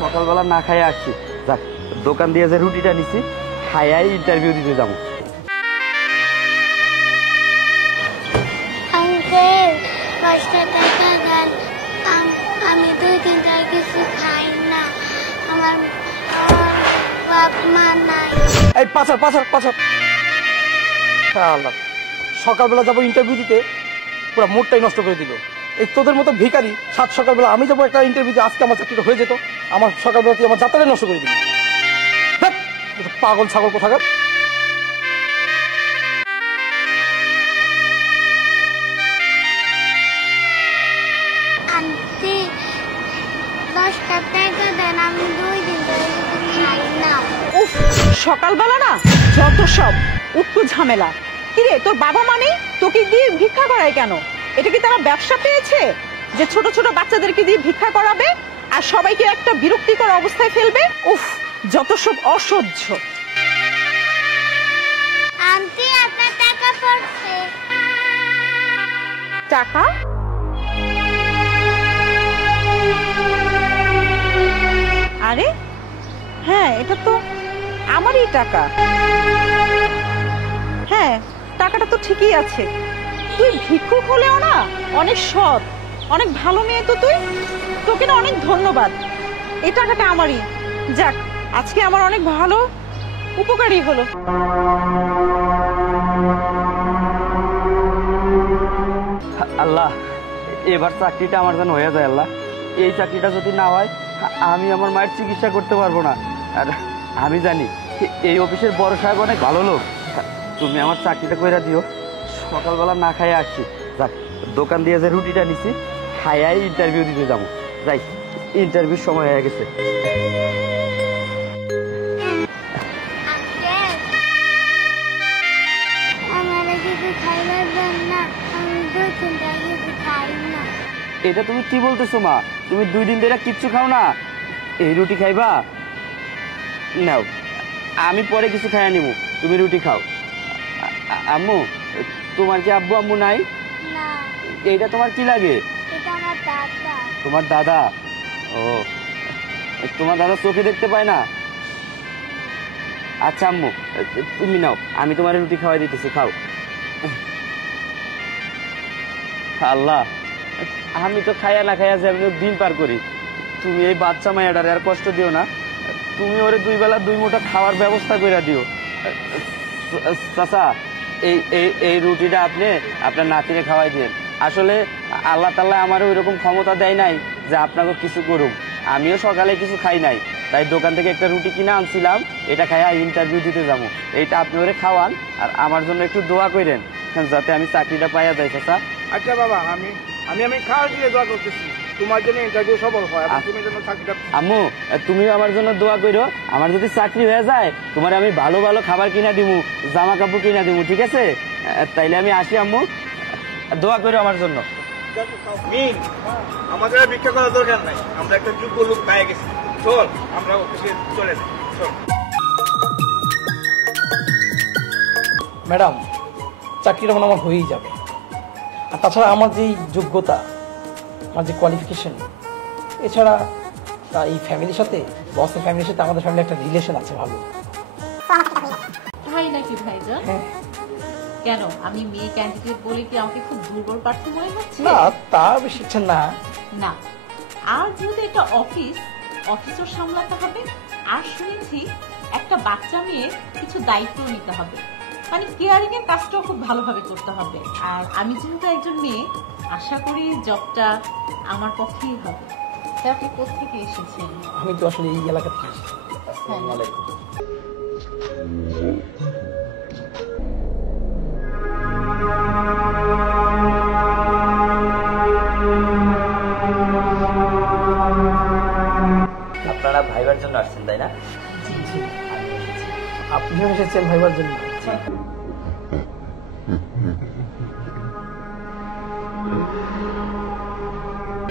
সকালবেলা না খাই আসছি। যাক, দোকান দিয়ে যে রুটিটা নিছি খাইয়াই ইন্টারভিউ দিতে যাবো। আঙ্কেল 5টা টাকা দেন, আমি 2-3 দিন কিছু খাই না, আমার বাপ মা নাই। এই পাচার পাচার পাচার, আল্লাহ সকালবেলা যাবো ইন্টারভিউ দিতে, পুরো মুডটাই নষ্ট করে দিল। এই তোদের মতো ভিখারি সাত সকালবেলা আমি যাবো একটা ইন্টারভিউ দিতে, আজকে আমার চাকরিটা হয়ে যেত, আমার সকালবেলা তুই আমার যাত্রাটাই নষ্ট করে দিবি। পাগল ছাগল কোথাকার। আন্টি 10টা টাকা দেন, আমি 2 দিন ধরে কিছু খাই না। উফ, সকালবেলা না যত সব উটকো ঝামেলা। কিরে, তোর বাবা মানে তোকে দিয়ে ভিক্ষা করায় কেন? এটা কি তারা ব্যবসা পেয়েছে যে ছোট ছোট বাচ্চাদেরকে দিয়ে ভিক্ষা করাবে আর সবাইকে একটা বিরক্তিকর অবস্থায় ফেলবে? উফ, যত সব অসহ্য। আন্টি আপনার টাকা পড়ছে। টাকা? আরে হ্যাঁ, এটা তো আমারই টাকা। হ্যাঁ, টাকাটা তো ঠিকই আছে। তুই ভিক্ষুক হলেও না অনেক সৎ, অনেক ভালো মেয়ে তো তুই। তোকে না অনেক ধন্যবাদ। এই টাকাটা আমারই। যাক, আজকে আমার অনেক ভালো উপকারী হলো। আল্লাহ, এবার চাকরিটা আমার যেন হয়ে যায়। আল্লাহ, এই চাকরিটা যদি না হয় আমি আমার মায়ের চিকিৎসা করতে পারবো না। আর আমি জানি এই অফিসের বড় সাহেব অনেক ভালো লোক। তুমি আমার চাকরিটা কইরা দিও। সকালবেলা না খাই আসছি। যাক, দোকান দিয়ে যে রুটিটা নিছি খাইয়াই ইন্টারভিউ দিতে যাবো। যাই, ইন্টারভিউর সময় হয়ে গেছে। আঙ্কেল আমার কিছু খাইবার দেন না, আমি 2-3 দিন কিছু খাই না। এটা তুমি কি বলতেছো মা? তুমি 2 দিন ধরে কিচ্ছু খাও না? এই রুটি খাইবা? নাও, আমি পরে কিছু খাইয়া নিব, তুমি রুটি খাও। আম্মু, তোমার কি আব্বু আম্মু নাই? না, এইটা তোমার কি লাগে? এটা আমার দাদা। তোমার দাদা? ও, তোমার দাদা চোখে দেখতে পায় না? আচ্ছা আম্মু, তুমি নাও, আমি তোমার রুটি খাওয়াই দিতেছি, খাও। আল্লাহ, আমি তো খাইয়া না খাইয়া যেমন দিন পার করি, তুমি এই বাচ্চা মায়াটারে আর কষ্ট দিও না। তুমি ওরে 2 বেলা 2 মুঠা খাওয়ার ব্যবস্থা করে দিও। চাচা, এই রুটিটা আপনি আপনার নাতিরে খাওয়াই দিন। আসলে আল্লাহ তাআলা আমার ওইরকম ক্ষমতা দেয় নাই যে আপনাকে কিছু করুক। আমিও সকালে কিছু খাই নাই, তাই দোকান থেকে একটা রুটি কিনে আনছিলাম, এটা খাইয়া ইন্টারভিউ দিতে যাবো। এইটা আপনি ওরে খাওয়ান আর আমার জন্য একটু দোয়া করেন যাতে আমি চাকরিটা পাইয়া যাই। চাচা, আচ্ছা বাবা, আমি আমি আমি খাওয়ার দিয়ে দোয়া করতেছি তোমার জন্য ইন্টারভিউ সফল হয়, তুমি যেন চাকরিটা। আম্মু, তুমিও আমার জন্য দোয়া করো। আমার যদি চাকরি হয়ে যায় তোমার আমি ভালো ভালো খাবার কিনা দিমু, জামা কাপড় কিনা দিমু, ঠিক আছে? তাইলে আমি আসি আম্মু, দোয়া করো আমার জন্য। আমাদের ভিক্ষা করার দরকার নাই, আমরা একটা যোগ্য লোক পেয়ে গেছি। চল আমরা অফিসে চলে যাই। চল ম্যাডাম, চাকরিটা মনে আমার হয়েই যাবে। আর তাছাড়া আমার যে যোগ্যতা, আমার যে কোয়ালিফিকেশন, এছাড়া এই ফ্যামিলির সাথে, বসের ফ্যামিলির সাথে আমাদের ফ্যামিলি একটা রিলেশন আছে ভালো। তাই নাকি ভাইজান? কেন, আমি মেয়ে ক্যান্ডিডেট বলে কি আমাকে খুব দুর্বল প্রার্থী মনে হচ্ছে? না, তা বেশি না। না, আর যেহেতু এটা অফিসও সামলাতে হবে, আর শুনেছি একটা বাচ্চা মেয়ের কিছু দায়িত্ব নিতে হবে, মানে কেয়ারিং এর কাজটাও খুব ভালোভাবে করতে হবে। আর আমি যেহেতু একজন মেয়ে, আশা করি জবটা আমার পক্ষেই হবে। তাই আপনি কোথেকে এসেছেন? আমি তো আসলে এই এলাকা থেকে এসেছি। আসসালামু আলাইকুম। আপনারা ভাইবার জন্য আসছেন তাই না? আপনিও এসেছেন ভাইবার জন্য?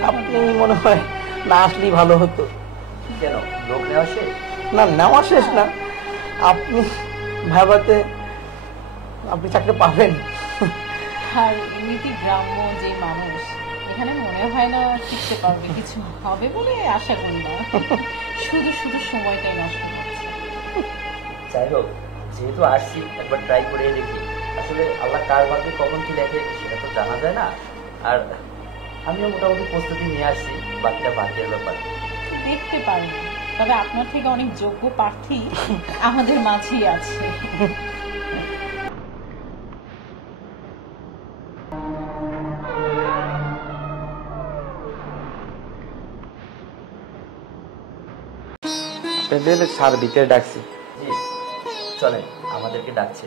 আপনি মনে হয় না আসলেই ভালো হতো। কেন, লোক নেওয়া শেষ? না, নেওয়া শেষ না, আপনি ভাবাতে আপনি চাকরি পাবেন। আর এমনিতে গ্রাম্য যে মানুষ, এখানে মনে হয় না শিখতে পারবে, কিছু হবে বলে আশা করি না। শুধু শুধু সময়টাই নষ্ট করছে। যাই হোক, যেহেতু আসছি একবার ট্রাই করে দেখি। আসলে আল্লাহ কার ভাগ্যে কখন কি লেখে সেটা তো জানা যায় না। আর আমিও মোটামুটি প্রস্তুতি নিয়ে আসছি, বাকিটা ভাগ্যের ব্যাপার। দেখতে পারি, তবে আপনার থেকে অনেক যোগ্য প্রার্থী আমাদের মাঝেই আছে। স্যার ভিতরে ডাকছি। জি চলেন, আমাদেরকে ডাকছে।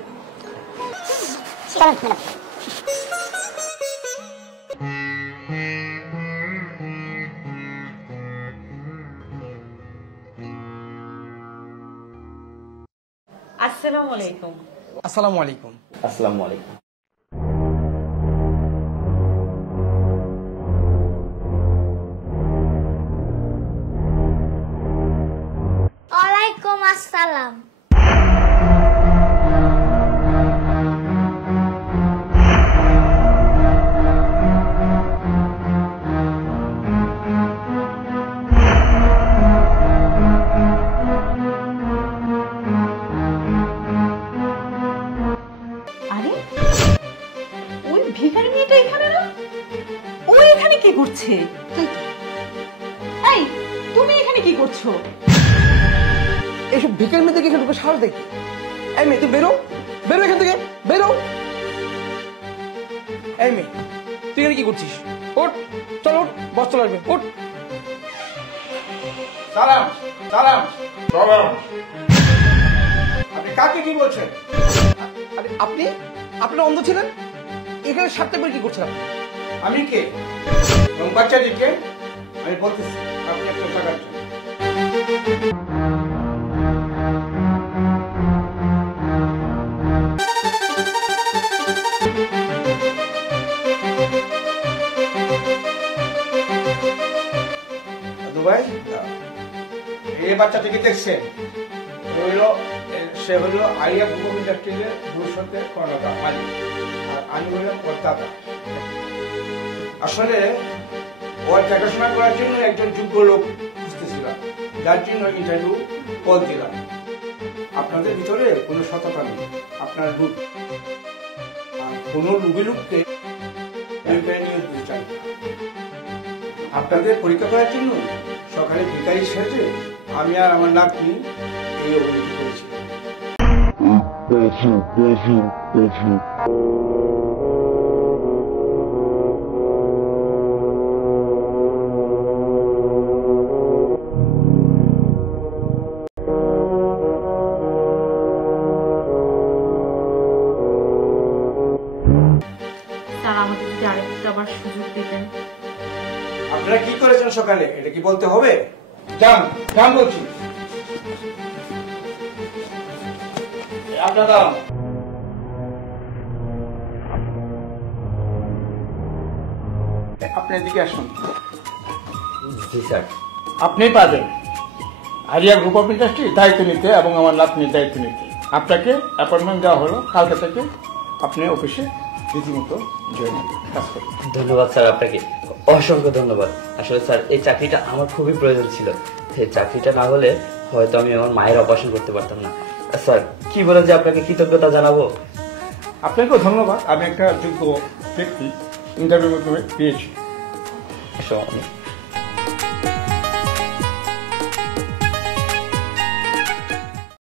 আসসালামু আলাইকুম। আসসালামু আলাইকুম। আসসালামু আলাইকুম। ওয়ালাইকুম আসসালাম। আরে ওই ভিখারি মেয়েটা এখানে না? ও এখানে কি করছে? এই তুমি এখানে কি করছো? এইসব ভিকের মেয়েদের এখানে ঢুকে সাহস দেখি। এই মেয়ে তুই বেরো, বেরো এখান থেকে, বেরো। এই মেয়ে তুই এখানে কি করছিস? ওঠ, চল ওঠ, বস চলে আসবে, ওঠ। সালাম সালাম সালাম। আপনি কাকে কি বলছেন? আরে আপনি আপনারা অন্ধ ছিলেন, এখানে সাতটা করে কি করছেন আপনি? আমি কে এবং বাচ্চাটি কে আমি বলতেছি। আপনি একটা টাকাচ্ছেন। দুবাই এই বাচ্চাটিকে দেখছেন, সে হলো আইয়া গ্রুপ ইন্ডাস্ট্রিজের ভবিষ্যতের কর্ণধার মালিক, আর আমি হলাম ওর দাদা। আসলে ওর দেখাশোনা করার জন্য একজন যোগ্য লোক খুঁজতেছিলাম, যার জন্য ইন্টারভিউ কল দিলাম। আপনাদের ভিতরে কোনো সততা নেই, আপনার লোক আর কোনো লুবি লোককে নিয়োগ দিতে চাই। আপনাদের পরীক্ষা করার জন্য সকালে ভিকারি সেজে আমি আর আমার নাতনি এই অভিযোগ করেছি। স্যার আমাদের যদি আরেকটা আবার সুযোগ দিতেন। আপনারা কি করেছেন সকালে এটা কি বলতে হবে? যান যান বলছি। আপনারা আপনি এদিকে আসুন। জি স্যার। আপনি পাবেন আরিয়া গ্রুপ অফ ইন্ডাস্ট্রি দায়িত্ব নিতে এবং আমার নাতনির দায়িত্ব নিতে। আপনাকে অ্যাপয়েন্টমেন্ট দেওয়া হলো, কালকে থেকে আপনি অফিসে রীতিমতো কাজ করবেন। ধন্যবাদ স্যার, আপনাকে অসংখ্য ধন্যবাদ। আসলে স্যার এই চাকরিটা আমার খুবই প্রয়োজন ছিল। এই চাকরিটা না হলে হয়তো আমি আমার মায়ের অপারেশন করতে পারতাম না। স্যার কি বলেন যে আপনাকে কৃতজ্ঞতা জানাবো। আপনাকেও ধন্যবাদ। আমি একটা যোগ্য ব্যক্তি ইন্টারভিউর মাধ্যমে পেয়েছি।